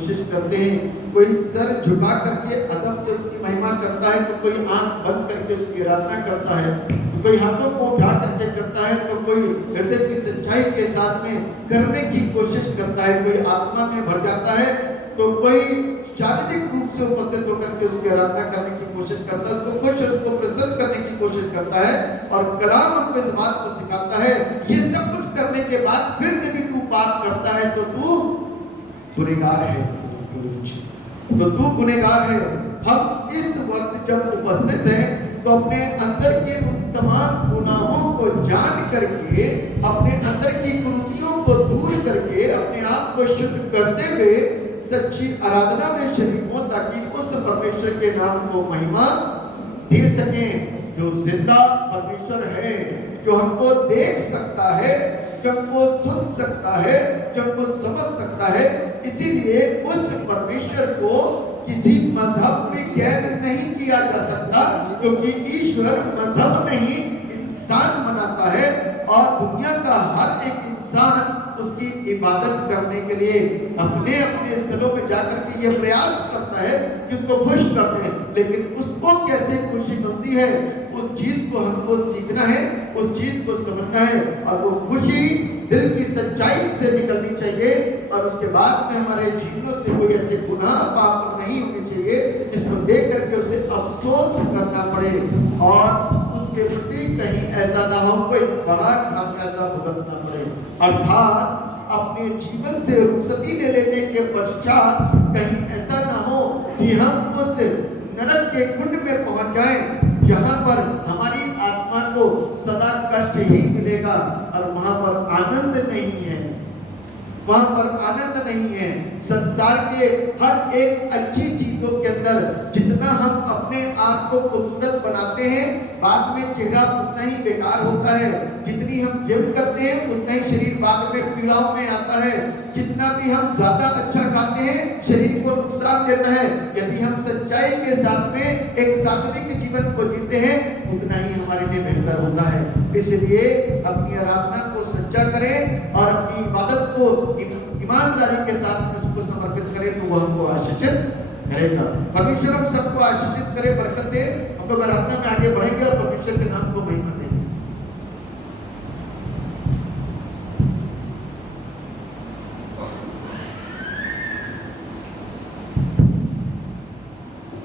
कोशिश करते हैं। कोई सर झुका करके अदब से उसकी महिमा करता है, तो कोई आंख बंद करके उसकी आराधना करता है, कोई हाथों को उठा करके करता है, तो कोई हृदय की सच्चाई के साथ में करने की कोशिश करता है, कोई आत्मा में भर जाता है, तो कोई शारीरिक रूप से उपस्थित होकर के उसकी आराधना करने की कोशिश करता है, उसको खुश उसको प्रसन्न करने की कोशिश करता है। और कलाम हमको इस बात को सिखाता है, ये सब कुछ करने के बाद फिर यदि तू पाप करता है तो तू गुनहगार है, तो तू गुनहगार है। हम इस वक्त जब उपस्थित हैं तो अपने अंदर के उन तमाम गुनाहों को जान करके, अपने अंदर की कुरीतियों को दूर करके, अपने आप को शुद्ध करते हुए सच्ची आराधना में शरीक हो, ताकि उस परमेश्वर के नाम को महिमा दे सकें जो जिंदा परमेश्वर है, जो हमको देख सकता है, जो हमको सुन सकता है, जो हमको समझ सकता है। इसीलिए उस परमेश्वर को किसी मजहब में कैद नहीं किया जा सकता, क्योंकि ईश्वर मजहब नहीं इंसान बनाता है, और दुनिया का हर एक इंसान उसकी इबादत करने के लिए अपने अपने स्थलों में जाकर के ये प्रयास करता है कि उसको खुश करते हैं। लेकिन उसको कैसे खुशी मिलती है, उस चीज को हमको सीखना है, उस चीज को समझना है, और वो खुशी दिल की सच्चाई से निकलनी चाहिए। और उसके बाद में हमारे जीवनों से कोई ऐसे गुनाह पाप नहीं होने चाहिए जिसको देख करके उसे अफसोस करना पड़े, और उसके प्रति कहीं ऐसा ना हो कोई बड़ा खामियाजा भुगतना पड़े। अर्थात अपने जीवन से रुखसती ले लेने के पश्चात कहीं ऐसा ना हो कि हम उस नरक के कुंड में पहुंच जाएं, जहां पर हमारी आत्मा को सदा कष्ट ही मिलेगा, और वहां पर आनंद नहीं है, वहां पर आनंद नहीं है। संसार के हर एक अच्छी चीजों के अंदर जितना हम अपने आप को खूबसूरत बनाते हैं, बाद में चेहरा उतना ही बेकार होता है। जितनी हम जिम करते हैं उतना ही शरीर बाद में पीड़ाओं में आता है। जितना भी हम ज्यादा अच्छा खाते हैं शरीर को नुकसान देता है। यदि हम सच्चाई के साथ में एक सात्विक जीवन को जीते हैं, उतना ही हमारे लिए बेहतर होता है। इसलिए अपनी आराधना को सच्चा करें और अपनी इबादत को ईमानदारी के साथ उसको समर्पित करें, तो वह हमको आशीषित करेगा। परमेश्वर हम सबको आशीषित करे, बरकत दे। हम लोग आराधना में आगे बढ़ेंगे और परमेश्वर के नाम को महिमा देंगे।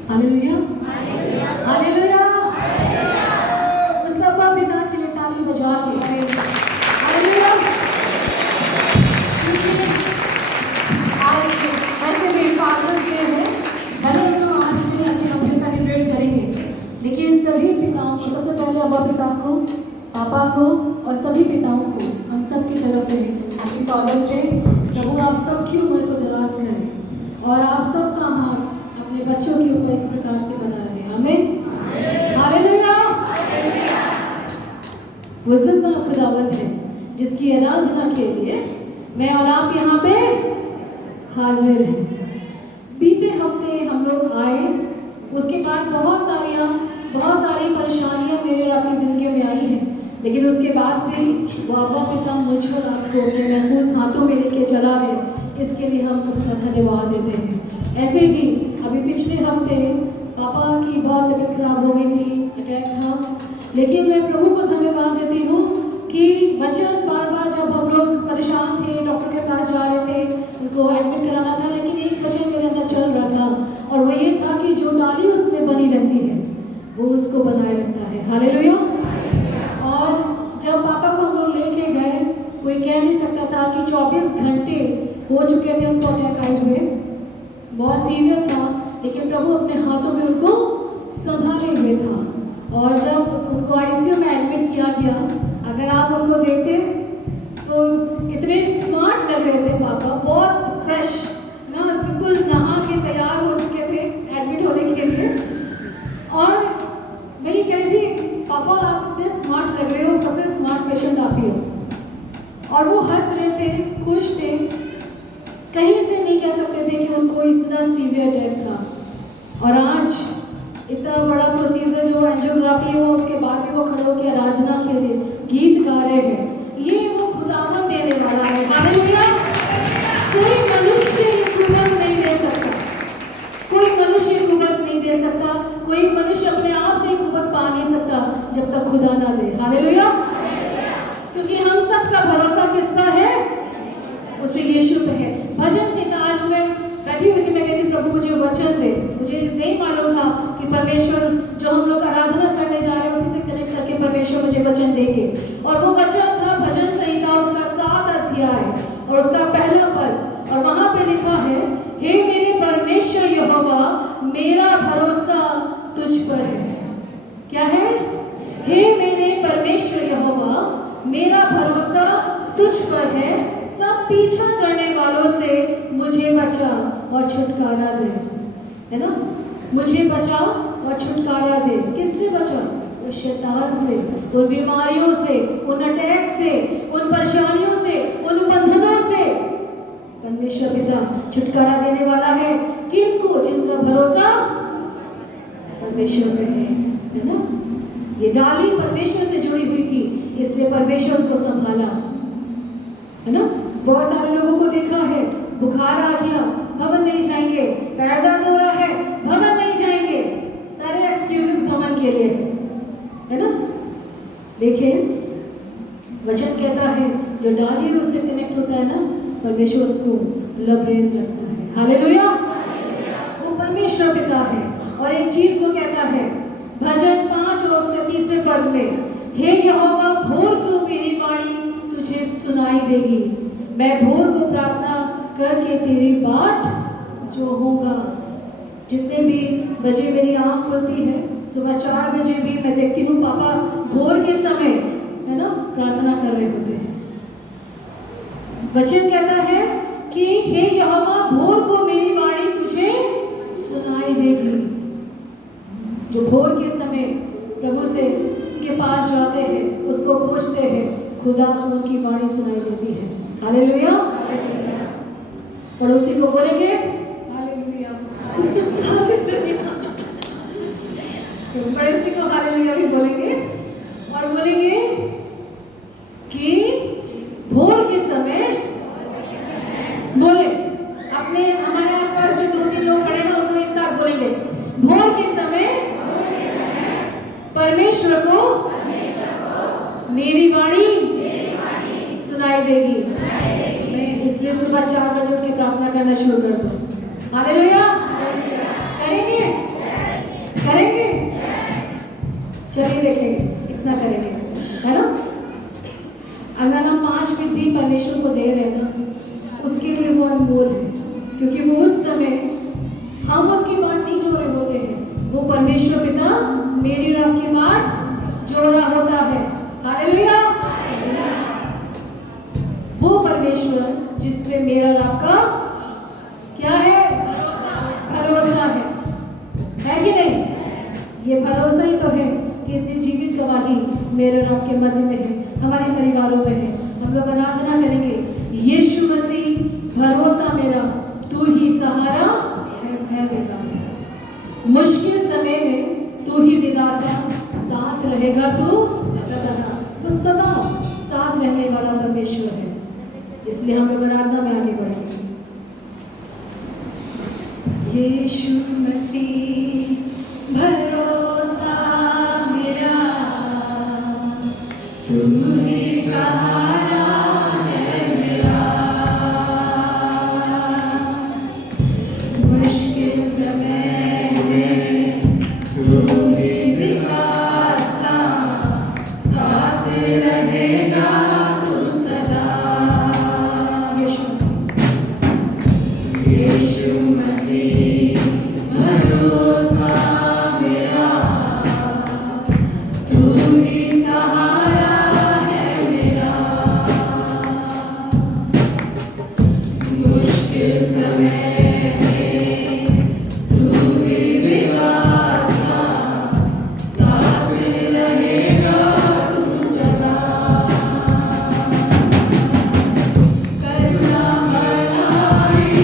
Hallelujah, hallelujah. उस अब्बा पिता के लिए ताली बजा के हालेलुया। आज वैसे भी फादर्स डे है, भले हम लोग आज भी अपने बर्थडे सेलिब्रेट करेंगे, लेकिन सभी पिताओं को, सबसे पहले अब्बा पिता को, पापा को और सभी पिताओं को हम सब की तरफ से हैप्पी फादर्स डे। प्रभु आप सब की उम्र को दराज करें और आप सब का हाथ अपने बच्चों के ऊपर इस प्रकार से बना रहे। आमीन, हालेलुया। वो जिंदा खुदावंद है जिसकी आराधना के लिए मैं और आप यहाँ पे हाजिर हैं। बीते हफ्ते हम लोग आए, उसके बाद बहुत सारी परेशानियां मेरे और अपनी जिंदगी में आई हैं, लेकिन उसके बाद भी वो अब्बा पिता मुझ और आपको अपने महफूज हाथों में लेके चला गया। इसके लिए हम उसका धन्यवाद देते हैं। ऐसे ही अभी पिछले हफ्ते पापा की बहुत तबीयत खराब हो गई थी, अटैक था, लेकिन मैं प्रभु को धन्यवाद देती हूँ कि वचन बार जब हम लोग परेशान थे, डॉक्टर के पास जा रहे थे, उनको एडमिट कराना था, लेकिन एक वचन मेरे अंदर चल रहा था, और वो ये था कि जो डाली उसमें बनी रहती है वो उसको बनाए रखता है। हालेलुया। और जब पापा को हम लोग लेके गए, कोई कह नहीं सकता था कि 24 घंटे हो चुके थे उनको अटैक आए हुए, बहुत सीवियर था, लेकिन प्रभु अपने हाथों में उनको संभाले हुए था। और जब उनको आईसीयू में एडमिट किया गया, अगर आप उनको देखते तो इतने स्मार्ट लग रहे थे पापा, बहुत फ्रेश ना, बिल्कुल नहा के तैयार हो चुके थे एडमिट होने के लिए। और मैं ये कह रही थी, पापा आप इतने स्मार्ट लग रहे हो, सबसे स्मार्ट पेशेंट आप ही हो। और वो हंस रहे थे, खुश थे, कहीं से नहीं कह सकते थे कि उनको इतना सीवियर अटैक था। और आज इतना बड़ा प्रोसीजर जो एंजियोग्राफी हुआ, उसके बाद भी वो खड़े होकर आराधना के लिए गीत गा रहे हैं। ये वो खुदावंद देने वाला है। हालेलुया। कोई मनुष्य ये खुदावंद नहीं दे बैठी हुई थी, मैं कहती प्रभु मुझे वचन दे। मुझे नहीं मालूम था कि परमेश्वर जो हम लोग आराधना करने जा रहे हैं उसी से कनेक्ट करके परमेश्वर मुझे वचन देंगे। और वो वचन था भजन संहिता उसका 7 अध्याय और उसका पहला पद, और वहां पे लिखा है, हे मेरे परमेश्वर यहोवा मेरा भरोसा तुझ पर है। क्या है? हे मेरे परमेश्वर यहोवा मेरा भरोसा तुझ पर है, सब पीछा करने वालों से मुझे बचा और छुटकारा दे। है ना? मुझे बचा और छुटकारा दे। किससे बचा? उस शैतान से, उन बीमारियों से, उन अटैक से, उन परेशानियों से, उन बंधनों से। परमेश्वर पिता छुटकारा देने वाला है किनको? जिनका भरोसा परमेश्वर पे है ना? ये डाली परमेश्वर से जुड़ी हुई थी, इसलिए परमेश्वर को संभाला। है ना? बहुत सारे लोगों को देखा है, बुखार आ गया, भवन नहीं जाएंगे, पैर दर्द हो रहा है, भवन नहीं जाएंगे, सारे एक्सक्यूजेस भवन के लिए। है ना? लेकिन वचन कहता है जो डाली उससे कनेक्ट होता है ना, परमेश्वर उसको लबरेज रखता है। हालेलुया! वो परमेश्वर पिता है। और एक चीज वो कहता है भजन 5 और उसके 3 पद में, हे यहोवा भोर को मेरी वाणी तुझे सुनाई देगी, मैं भोर को प्रार्थना करके तेरी बाट जो होगा। जितने भी बजे मेरी आंख खुलती है, सुबह 4 बजे भी मैं देखती हूँ पापा भोर के समय है ना प्रार्थना कर रहे होते हैं। वचन कहता है कि हे यहोवा भोर को मेरी वाणी तुझे सुनाई देगी। जो भोर के समय प्रभु से के पास जाते हैं, उसको खोजते हैं, खुदा को उनकी वाणी सुनाई देती है। हालेलुया! पड़ोसी को बोलेंगे हालेलुया, हालेलुया। पड़ोसी को हालेलुया भी बोलेंगे और बोलेंगे कि भोर के समय बोले। अपने हमारे आसपास जो 2-3 लोग खड़े ना, उनको एक साथ बोलेंगे भोर के समय परमेश्वर को मेरी वाणी सुनाई देगी। इसलिए सुबह 4 बजे उठ के प्रार्थना करना शुरू कर दो। हालेलुया! करेंगे? करेंगे? चलिए देखेंगे इतना करेंगे, है ना? अगर हम 5 मिनट भी परमेश्वर को दे रहे हैं ना, उसके लिए वो अनमोल है, क्योंकि वो उस समय हम उसकी बाट नहीं जो रहे होते हैं, वो परमेश्वर पिता मेरी और आपकी बाट जो रहा होता है। हालेलुया! वो परमेश्वर जिसपे मेरा और आपका क्या है? भरोसा है कि नहीं? ये भरोसा ही तो है कि इतनी जीवित गवाही मेरे और आपके मध्य में है, हमारे परिवारों में है। हम लोग आराधना करेंगे, यीशु मसीह भरोसा मेरा, तू ही सहारा है मेरा, मुश्किल समय में तू ही दिलासा, साथ रहेगा तू सदा। वो सदा साथ रहने वाला परमेश्वर है। इसलिए हम लोग आराधना में आगे बढ़ेंगे। यीशु मसीह भरोसा मेरा, तू ही सहारा है मेरा, मुश्किल समय में तू ही दिलासा, साथ रहेगा तू सदा। यीशु मसीह भरोसा मेरा, तू ही सहारा है मेरा, मुश्किल समय में तू ही दिलासा, साथ रहेगा तू सदा। करुणा बढ़ाई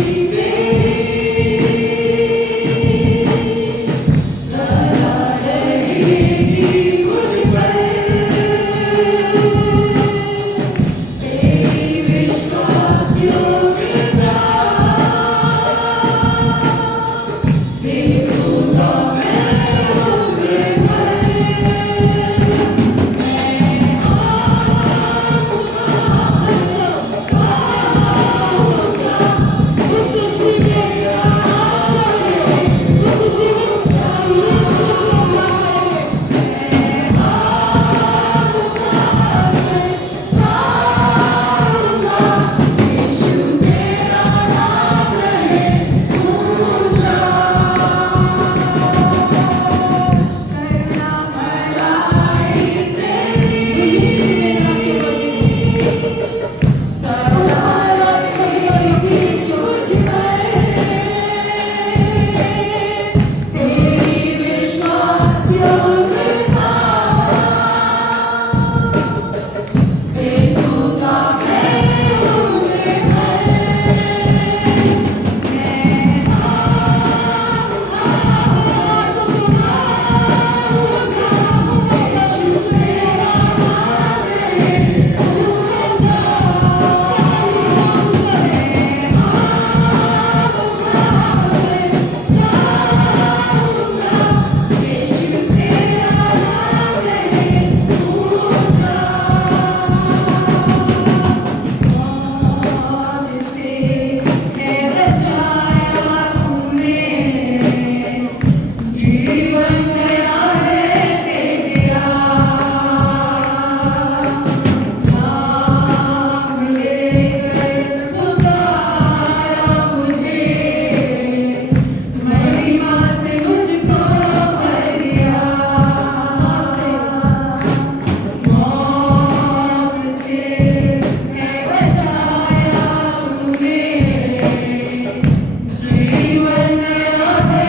जीवन मेरा दे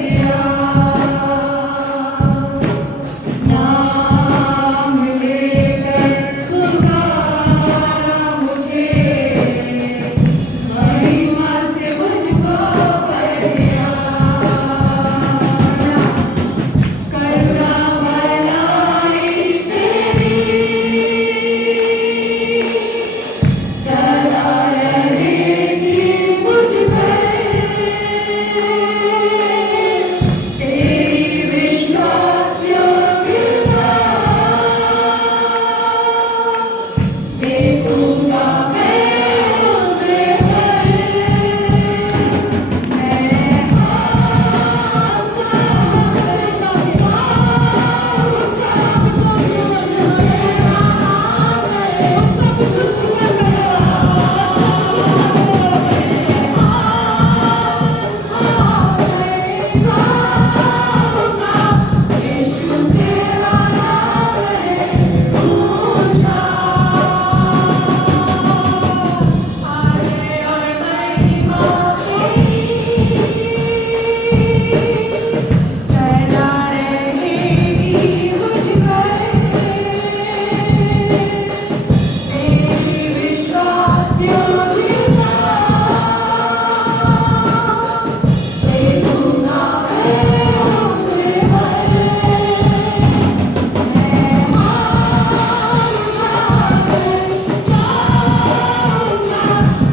दिया, नाम लेकर पुकारा मुझे, महिमा से मुझको भर दिया, करुणा भलाई तेरी सदा रहेगी मुझ पर, तेरी विश्वास योग्यता देखूंगा मैं उम्र भर, मैं सब कुछ यीशु तेरा नाम है ऊंचा, आदर और महिमा सदा रहेगी मुझ पर, तेरी विश्वास योग्यता देखूंगा मैं उम्र भर,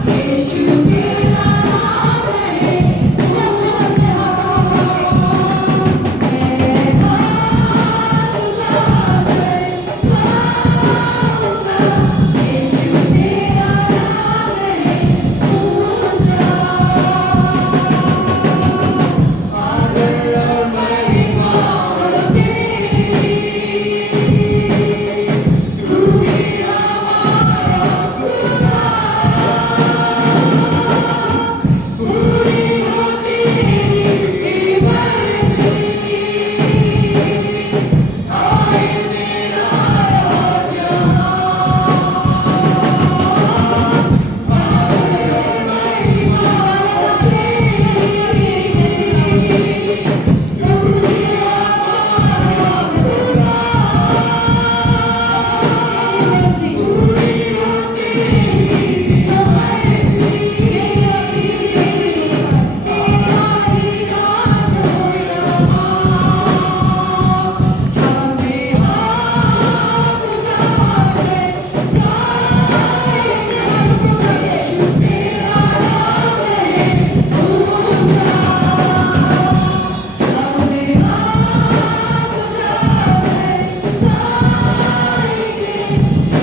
मैं यीशु तेरा नाम है, सबसे अपने हाथों उठाओ, मैं यीशु तेरा नाम है ऊंचा, आदर और महिमा तेरी, तू ही हमारा खुदा, पूरी हो तेरी बरकती, आए मेरा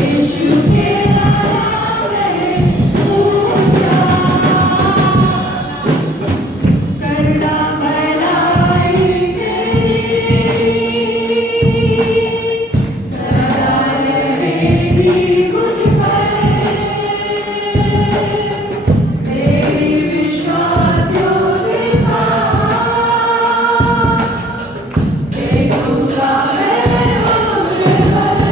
यीशु तेरा नाम है ऊंचा, करुणा भलाई तेरी सदा रहेगी मुझ पर, तेरी विश्वास योग्यता देखूंगा मैं उम्र भर,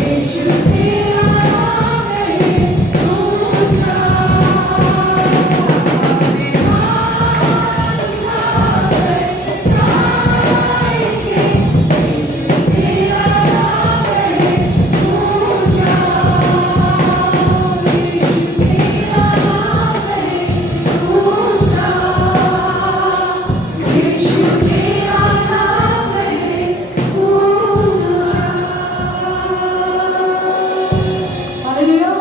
यीशु तेरा नाम है ऊंचा, यीशु तेरा नाम है ऊंचा, यीशु तेरा नाम है ऊंचा, यीशु तेरा नाम है ऊंचा। हालेलुया,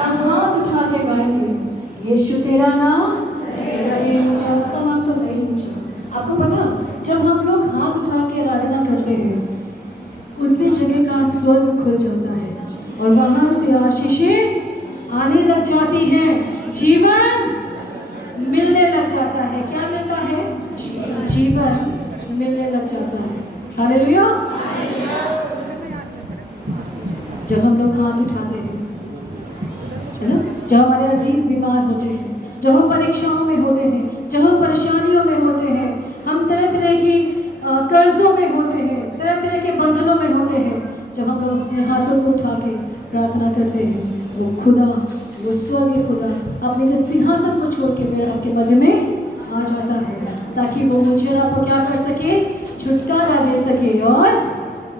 हम हाथ उठा के गाएंगे, यीशु तेरा नाम है ऊंचा, उसका नाम तो है ही ऊंचा। आपको पता, जब हम लोग हाथ उठा के आराधना करते हैं, उतनी जगह का स्वर्ग खुल जाता है और वहां से आशीषें आने लग जाती हैं, जीवन मिलने लग जाता है। क्या मिलता है? जीवन मिलने लग जाता है। हालेलुया। जब हम लोग हाथ उठाते हैं, है ना, जब हमारे अजीज बीमार होते हैं, जब हम परीक्षाओं में होते हैं, जब हम परेशानियों में होते हैं, हम तरह तरह की कर्जों में होते हैं, तरह तरह के बंधनों में होते हैं, जब हम लोग अपने हाथों को उठा के प्रार्थना करते हैं, वो खुदा, वो स्वर्गीय खुदा अपने सिंहासन को छोड़ के मेरे आपके मध्य में आ जाता है, ताकि वो मुझे और आपको क्या कर सके, छुटकारा दे सके और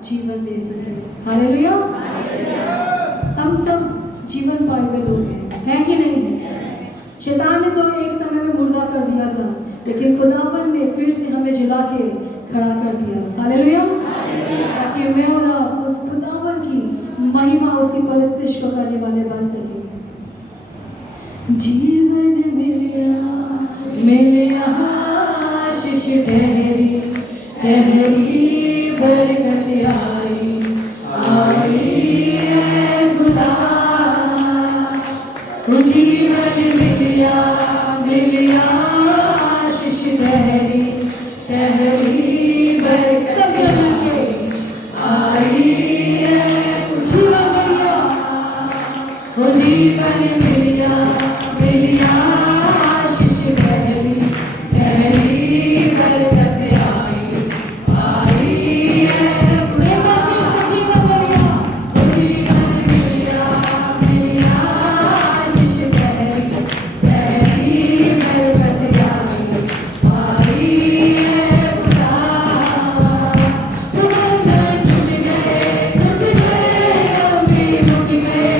जीवन दे सके। हालेलुया। हम सब जीवन पाए हुए लोग हैं, है कि नहीं? शैतान ने तो एक समय में मुर्दा कर दिया था, लेकिन खुदावन ने फिर से हमें जिला के खड़ा कर दिया। हालेलुया। ताकि मैं और आप उस खुदावन की महिमा, उसकी परस्तिश को करने वाले बन सके। जीवन मिलिया आशीष ठहरी ठहरी बरकत आई है खुदा। जीवन मिलिया आशीष ठहरी ठहरी बरकत सब जमा के आई है। जीवन मिलिया, वो जीवन मिलिया आशीष ठहरी ठहरी बरकत आई है। जीवन मिलिया आशीष ठहरी ठहरी बरकत आई है खुदा। तुम टूट गए कभी, उठ गए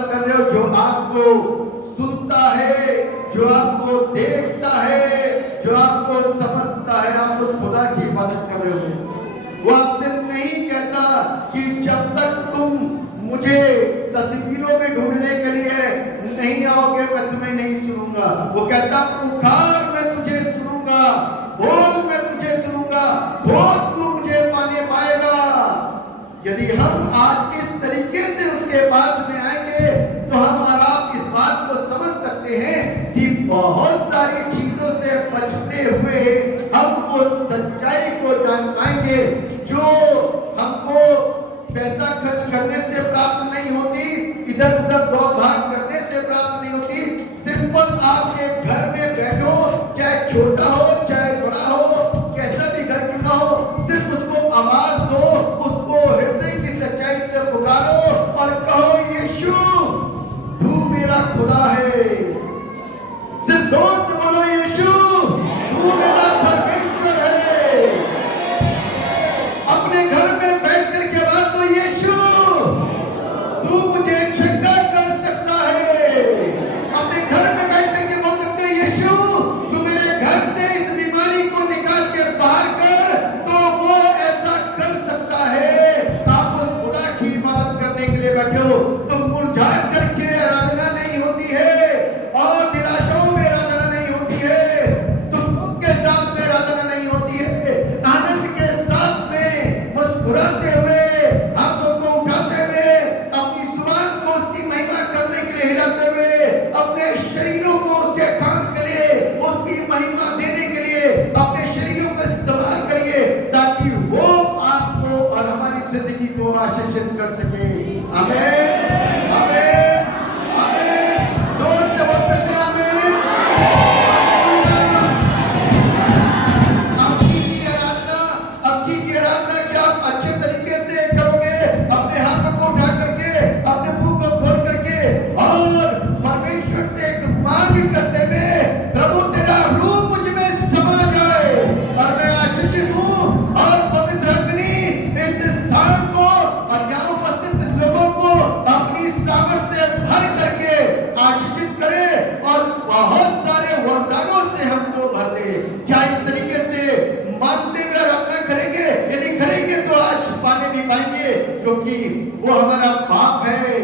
इबादत कर रहे हो, जो आपको सुनता है, जो आपको देखता है, जो आपको समझता है, आप उस खुदा की इबादत कर रहे हो। वो आपसे नहीं कहता कि जब तक तुम मुझे तस्वीरों में ढूंढने के लिए नहीं आओगे मैं तुम्हें नहीं सुनूंगा। वो कहता पुकार मैं तुझे सुनूंगा, बोल मैं तुझे सुनूंगा, खोज तू मुझे पाने पाएगा। यदि हम आज इस तरीके से उसके पास में आएंगे तो हम और आप इस बात को समझ सकते हैं कि बहुत सारी चीजों से बचते हुए हम उस सच्चाई को जान पाएंगे जो हमको पैसा खर्च करने से प्राप्त नहीं होती, इधर उधर दौड़ भाग करने से प्राप्त नहीं होती। सिंपल आपके घर में बैठो, चाहे छोटा हो चाहे बड़ा हो, कैसा भी घर क्यों ना हो, सिर्फ उसको आवाज दो, उसको हृदय की सच्चाई से पुकारो और कहो यीशु तू मेरा खुदा है। सिर्फ जोर से बोलो यीशु तू मेरा परमेश्वर है। अपने घर में बैठ कर के बात तो यीशु तू मुझे चंगा कर सकता है। अपने घर में बैठ कर के बोल सकते हैं यीशु तू मेरे घर से इस बीमारी को निकाल के बाहर कर, तो वो ऐसा कर सकता है। आप उस खुदा की इबादत करने के लिए बैठे हो, तुम मुरझा करके आराधना नहीं होती है और निराशाओं में आराधना नहीं होती है, तुम के साथ में आराधना नहीं होती है, आनंद के साथ में मुस्कुराते हुए हाथों को उठाते हुए अपनी जुबान को उसकी महिमा करने के लिए हिलाते हुए अपने शरीरों को उसके काम के लिए उसकी महिमा देने के लिए अपने शरीरों को इस्तेमाल करिए ताकि वो आपको और हमारी जिंदगी को आशीषित कर सके। आमीन आमीन आमीन। जोर से बोल सकते हैं आमीन। अब की आराधना क्या आप अच्छे तरीके से करोगे? अपने हाथों को उठा करके, अपने मुंह को खोल करके और परमेश्वर से एक मांग करते हुए प्रभु तेरा रूप मुझ में समा जाए और मैं आशीषित हूँ और पवित्र अग्नि इस स्थान को और यहाँ उपस्थित लोगों को अपनी सामर्थ से भर करके आशीषित करे और बहुत सारे वरदानों से हमको भर दे। क्या इस तरीके से मानते हुए आराधना करेंगे? यदि करेंगे तो आज पाने भी पाएंगे, क्योंकि वो हमारा बाप है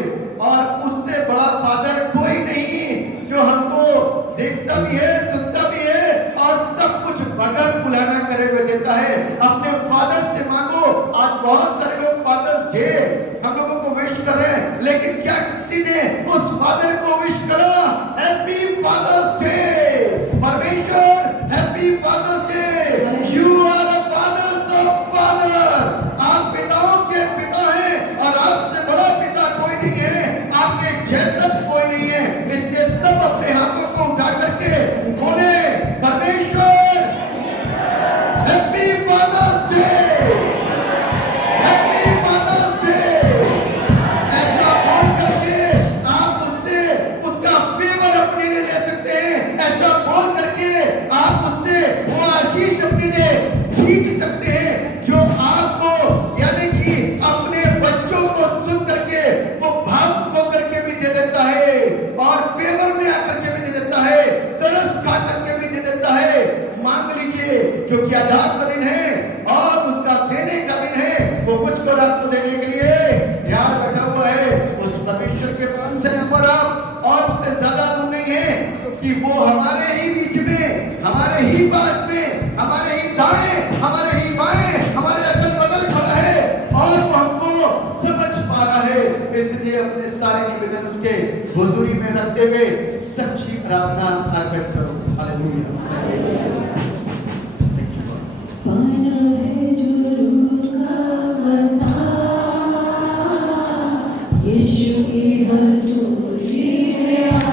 और उससे बड़ा फादर कोई नहीं जो हमको देखता भी है, सुनता भी है और सब कुछ बगैर बुलाना करे हुए देता है। अपने फादर से मांगो। आज बहुत सारे लोग फादर्स डे हम लोगों को विश कर रहे हैं, लेकिन क्या किसी ने उस फादर को विश करा? Happy fathers day. परमेश्वर happy fathers day. You are a father's of father. आप पिताओं के पिता हैं और आपसे बड़ा पिता कोई नहीं है, आपके जैसा कोई नहीं है। इसलिए सब अपने हाथों को उठा करके बोले परमेश्वर happy fathers day, happy fathers day. ऐसा बोल करके आप उससे उसका फेवर अपने लिए ले सकते हैं। ऐसा बोल करके आप उससे वो आशीष अपने लिए खींच सकते हैं जो आपको यानी कि अपने बच्चों को सुन करके वो भावुक होकर के भी दे देता है और फेवर में आकर के भी दे देता है, तरस खा करके भी दे देता है। मांग लीजिए क्योंकि आजाद का दिन है और उसका देने का दिन है। वो मुझको रात को देने के लिए यार बैठा हुआ है। उस परमेश्वर के पान से पर आप और उससे ज्यादा दूर नहीं है कि वो हमारे ही बीच में, हमारे ही पास में, हमारे ही दाएं, हमारे ही बाएं, हमारे अगल बगल खड़ा है और वो हमको समझ पा रहा है। इसलिए अपने सारे निवेदन उसके हुजूरी में रखते हुए सच्ची आराधना अर्पित करो। हालेलुया। पाना है जो रूह का मसा, यीशु की हजूरी में आ।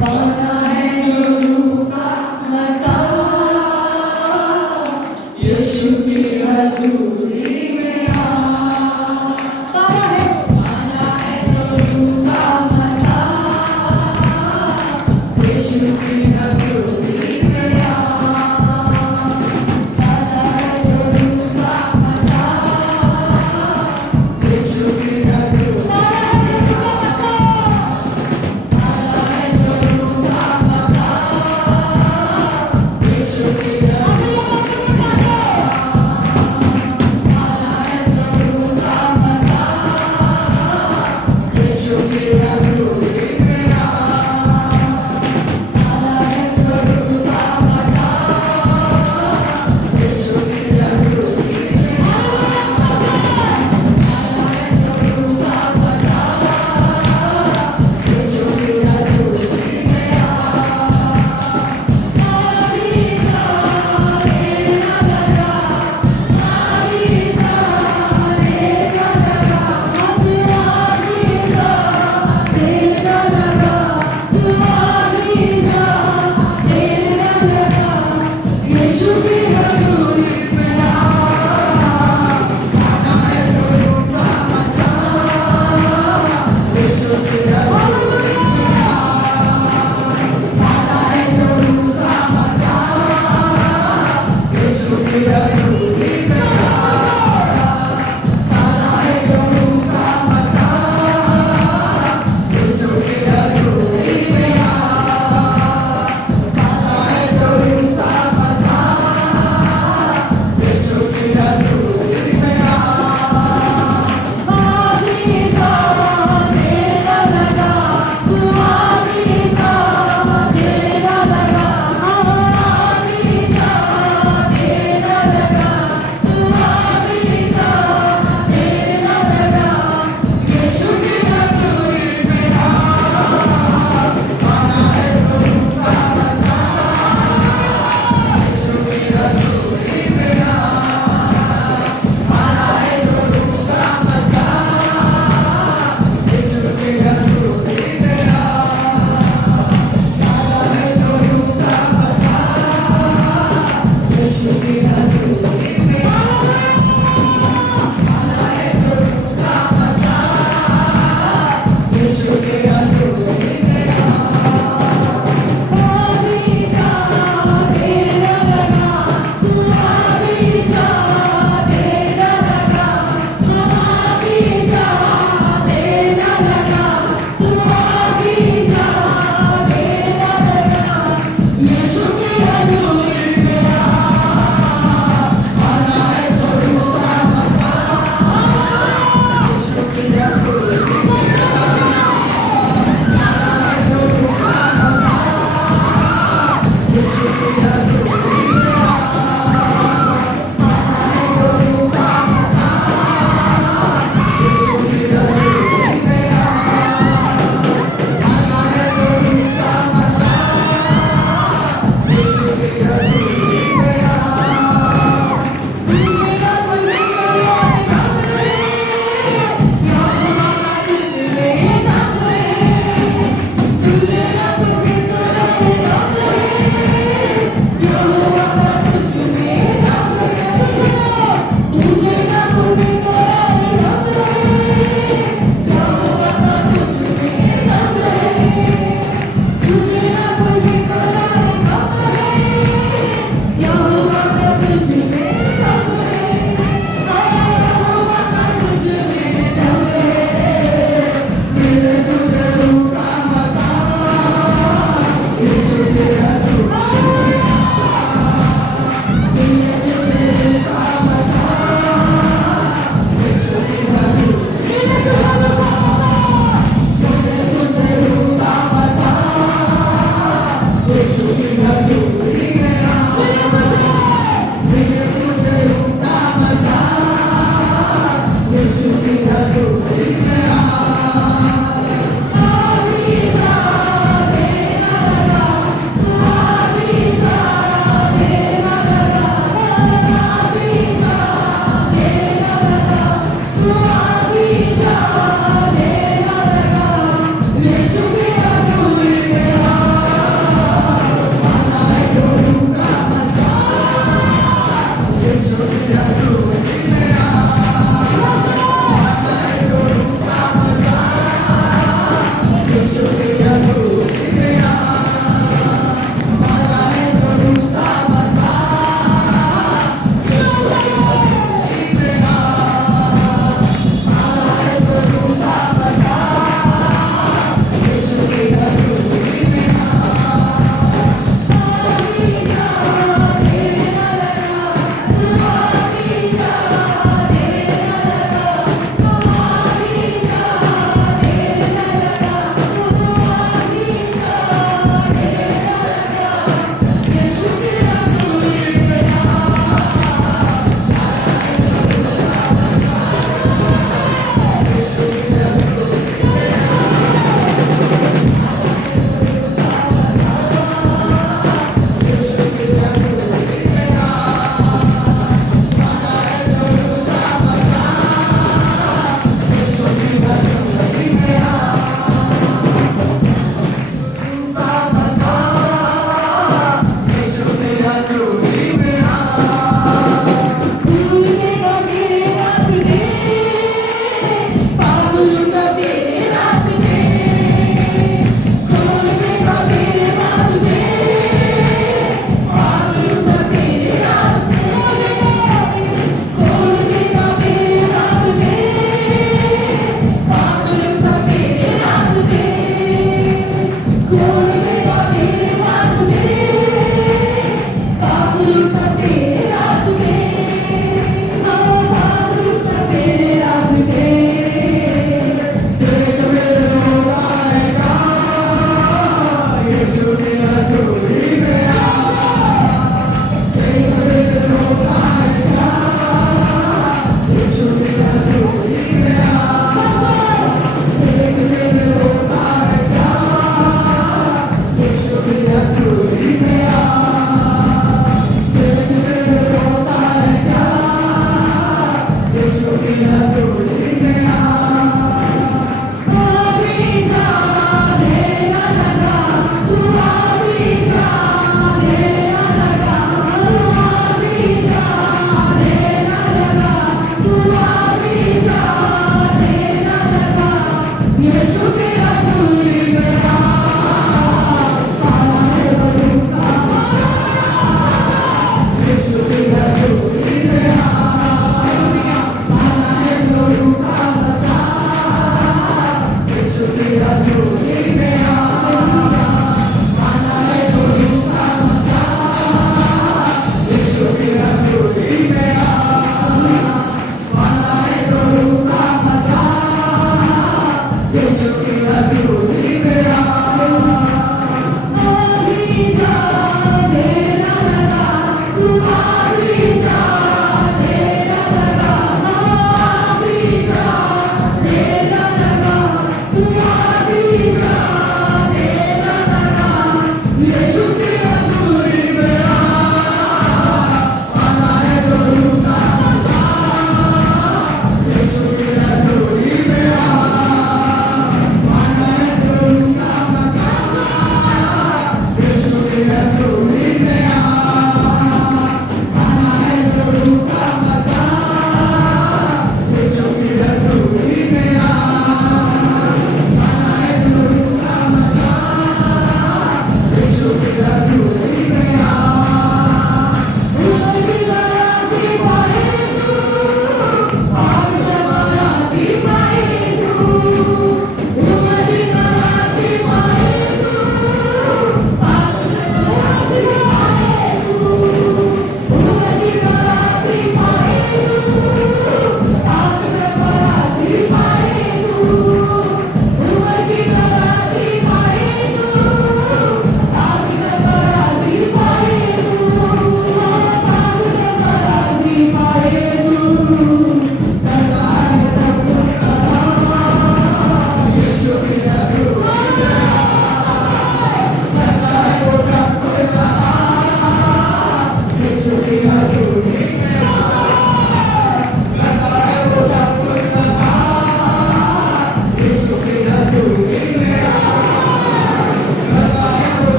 पाना है जो रूह का मसा, यीशु की हजूरी में आ। पाना है जो रूह का मसा, यीशु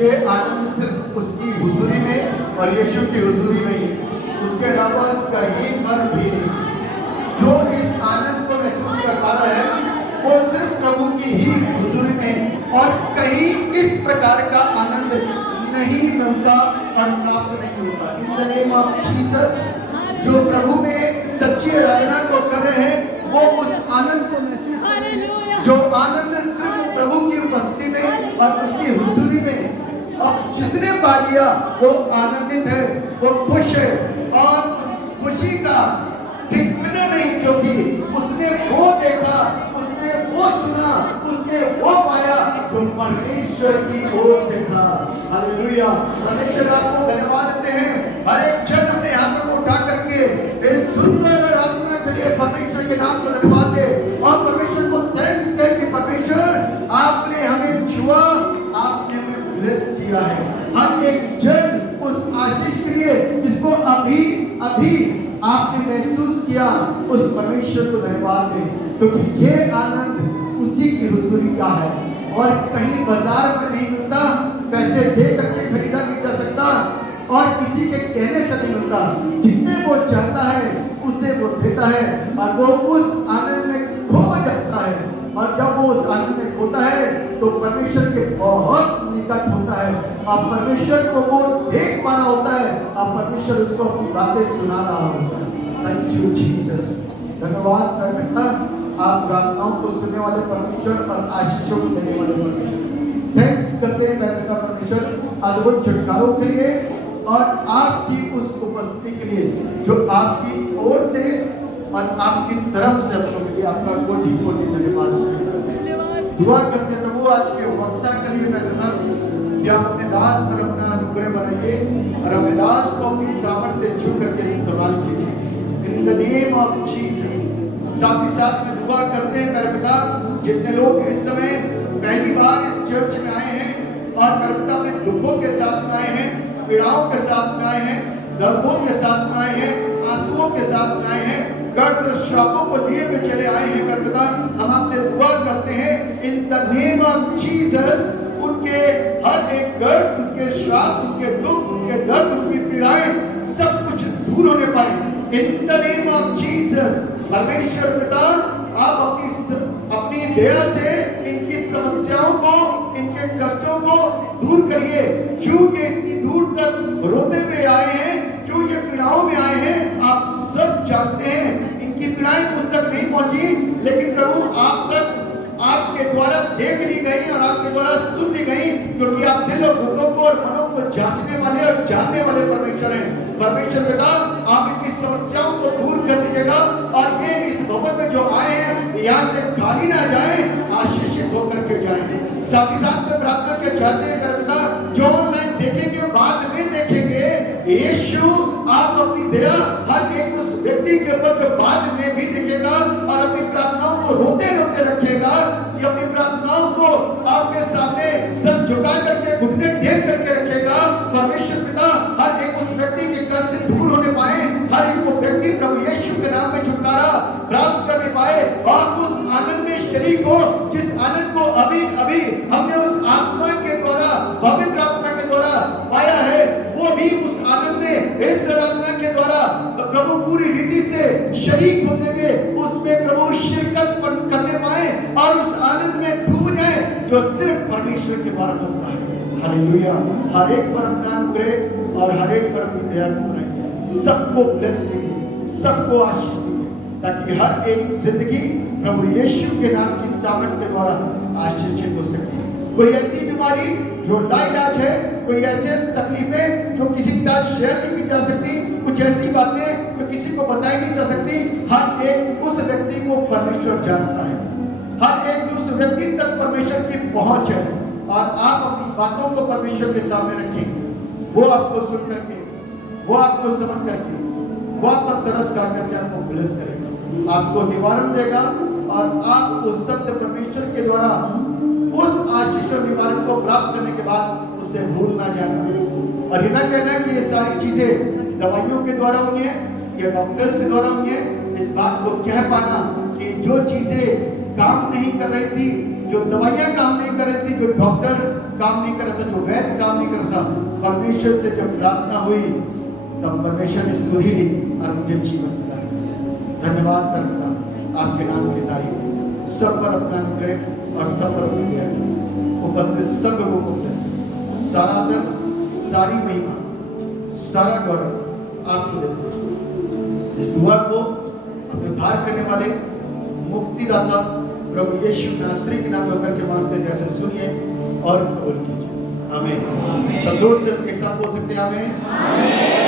ये आनंद सिर्फ उसकी हुजूरी में और यीशु की हुजूरी में ही, उसके अलावा कहीं पर भी नहीं। जो इस आनंद को महसूस कर पा रहा है वो सिर्फ प्रभु की ही हुजूरी में, और कहीं इस प्रकार का आनंद नहीं मिलता और प्राप्त नहीं होता। In the name of Jesus, जो प्रभु में सच्ची आराधना को कर रहे हैं वो उस आनंद को महसूस करें, जो आनंद सिर्फ प्रभु की उपस्थिति में और उसकी हुजूरी में। अब जिसने पा लिया वो आनंदित है, वो खुश है, और उस खुशी का ठिकाना नहीं, क्योंकि उसने वो देखा, उसने वो सुना, उसने वो पाया जो परमेश्वर की ओर से था। हालेलुया। परमेश्वर आपको धन्यवाद देते हैं। हर एक जन अपने हाथों को उठा करके इस सुंदर आराधना के लिए परमेश्वर के नाम को धन्यवाद दे और परमेश्वर को थैंक्स कहे कि परमेश्वर आपने हमें छुआ, आपने हमें ब्लेस किया है। हर एक जन उस आशीष के लिए जिसको अभी अभी आपने महसूस किया, उस परमेश्वर को धन्यवाद दें, क्योंकि ये आनंद उसी की हुजूरी का है और कहीं बाजार में नहीं मिलता, पैसे दे करके खरीदा नहीं जा सकता और किसी के कहने से नहीं मिलता। जितने वो चाहता है उसे वो देता है और वो उस आनंद में खो जाता है, और जब वो उस आनंद में खोता है तो परमेश्वर के बहुत निकट होता है और परमेश्वर को वो देख पा रहा होता है और परमेश्वर उसको अपनी बातें सुना रहा होता है। Thank you Jesus. धन्यवाद करता आप प्रार्थनाओं को सुनने वाले परमेश्वर और आशीषों को देने वाले परमेश्वर। थैंक्स करते हैं का परमेश्वर अद्भुत छुटकारों के लिए और आपकी उस उपस्थिति के लिए जो आपकी ओर से और आपकी तरफ से हम लोग आपका कोटि कोटि धन्यवाद। दुआ करते हैं प्रभु आज के वक्ता के लिए मैं कहता हूं कि आप अपने दास पर अपना अनुग्रह बनाइए और अपने दास को अपनी सामर्थ्य छू करके इस्तेमाल कीजिए in the name of Jesus. साथ ही साथ में दुआ करते हैं मेरे पिता, जितने लोग इस समय पहली बार इस चर्च में आए हैं और मेरे पिता में दुखों के साथ में आए हैं, पीड़ाओं के साथ में आए हैं, दर्दों के साथ में आए हैं, आंसुओं के साथ में आए हैं, कर्ज श्रापों को लिए हुए चले आए हैं मेरे पिता, हम आपसे दुआ करते हैं in the name of Jesus उनके हर एक कर्ज, उनके श्राप, उनके दुख, उनके दर्द, उनकी पीड़ाएं सब कुछ दूर होने पाए in the name of Jesus. परमेश्वर पिता आप अपनी दया से इनकी समस्याओं को, इनके कष्टों को दूर करिए। क्यों ये इतनी दूर तक रोते हुए आए हैं, क्यों ये पीड़ाओं में आए हैं, आप सब जानते हैं। इनकी पीड़ाएं मुझ तक नहीं पहुंची, लेकिन प्रभु आप तक आपके द्वारा देख ली गई और आपके द्वारा सुन ली गई, क्योंकि आप दिल और घुटनों को और मनों को जांचने वाले और जानने वाले परमेश्वर हैं। परमेश्वर पिता आप इनकी समस्याओं को दूर कर दीजिएगा और ये इस भवन में जो आए हैं यहाँ से खाली ना जाए, आशीषित होकर के जाए। साथ ही साथ में प्रार्थना के चाहते हैं पिता, जो ऑनलाइन देखेंगे बाद में देखेंगे, यीशु आप अपनी दया हर एक उस व्यक्ति के ऊपर जो बाद में भी देखेगा और अपनी प्रार्थनाओं को रोते रोते रखेगा, ये अपनी प्रार्थनाओं को आपके सामने सब झुका करके घुटने टेक करके रखेगा। परमेश्वर पिता हर एक उस व्यक्ति के कष्ट दूर होने पाए, हर एक वो व्यक्ति प्रभु यीशु के नाम में छुटकारा प्राप्त करने पाए और उस आनंद में शरीक हो जिस आनंद को अभी अभी हमने उस आत्मा के द्वारा, पवित्र आत्मा के द्वारा पाया है, वो भी उस आनंद में इस आराधना के द्वारा प्रभु पूरी रीति से शरीक होते हुए उसमें प्रभु शिरकत करने पाए और उस आनंद में डूब जाए जो सिर्फ परमेश्वर के द्वारा मिलता है। हालेलुया। हर एक पर अपना अनुग्रह और हर एक पर अपनी दया बनाइए, सबको ब्लेस कीजिए, सबको आशीष दीजिए, ताकि हर एक जिंदगी प्रभु यीशु के नाम की सामर्थ के द्वारा आशीषित हो सके। कोई ऐसी बीमारी जो लाइलाज है, कोई ऐसे तकलीफें जो किसी के साथ शेयर नहीं की जा सकती, कुछ ऐसी बातें जो किसी को बताई नहीं जा सकती, हर एक उस व्यक्ति को परमेश्वर जानता है, हर एक उस व्यक्ति तक परमेश्वर की पहुंच है और आप अपनी बातों को परमेश्वर के सामने रखें, वो आपको सुन करके, वो आपको समझ करके, वो आप पर तरस खा करके आपको ब्लेस करेगा, आपको निवारण देगा और आप उस सत्य परमेश्वर के द्वारा उस आशीष और निवारण को प्राप्त करने के बाद उसे भूल ना जाना और ये ना कहना कि ये सारी चीजें दवाइयों के द्वारा हुई है या डॉक्टर्स के द्वारा हुई है। इस बात को कह पाना कि जो चीजें काम नहीं कर रही थी, जो दवाइयां काम नहीं कर रही थी, जो डॉक्टर काम नहीं कर रहा था, जो वैद्य काम नहीं कर रहा था, परमेश्वर से जब प्रार्थना हुई तब परमेश्वर ने सुधी ली और मुझे जीवन दिलाया। धन्यवाद करता आपके नाम की तारीफ। सब पर अपना अनुग्रह और सब पर अपनी दया उपस्थित सब लोगों को मिले। सारा आदर, सारी महिमा, सारा गौरव आपको देते हैं। इस दुआ को अपने उद्धार करने वाले मुक्तिदाता प्रभु यीशु नासरी के नाम में होकर के मांगते हैं। जैसे सुनिए और कबूल कीजिए। आमीन। सब जोर से एक साथ बोल सकते हैं आमीन।